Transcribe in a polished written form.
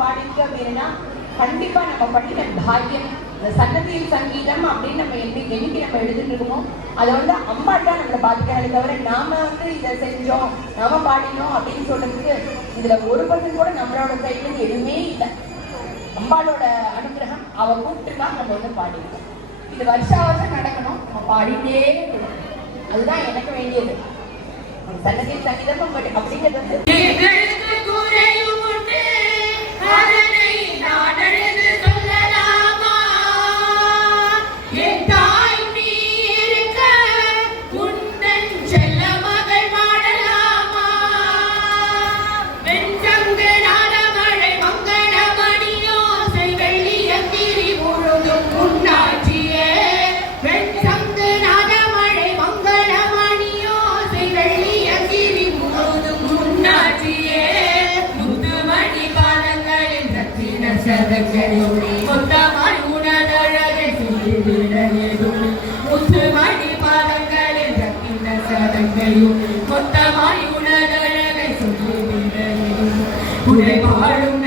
பாடிருக்கு அப்படின்னா கண்டிப்பா நம்ம பண்ணின பாக்கியம். இந்த சன்னதியில் சங்கீதம் அப்படின்னு நம்ம என்னைக்கு நம்ம எடுத்துட்டு இருக்கோமோ அதை வந்து அம்பாள் தான் நம்மளை பாத்துக்கிறாங்க தவிர நாம வந்து இதை செஞ்சோம் நாம பாடினோம் அப்படின்னு சொல்றதுக்கு இதுல 1% கூட நம்மளோட சைட்ல எதுவுமே இல்லை. அம்பாளோட அனுகிரகம் அவ கூப்பிட்டுனா நம்ம வந்து பாடிருக்கோம். இது வருஷா வருஷம் நடக்கணும், நம்ம பாடிட்டே இருக்கணும். அதுதான் எனக்கு வேண்டியது. சன்னதியில் சங்கீதம் அப்படிங்கிறது வந்து முத்துமணி பாதங்களில் ரத்தின சதங்கையும் மொத்தமாய் உணர்தழகை சொல்லி உடை பாடும்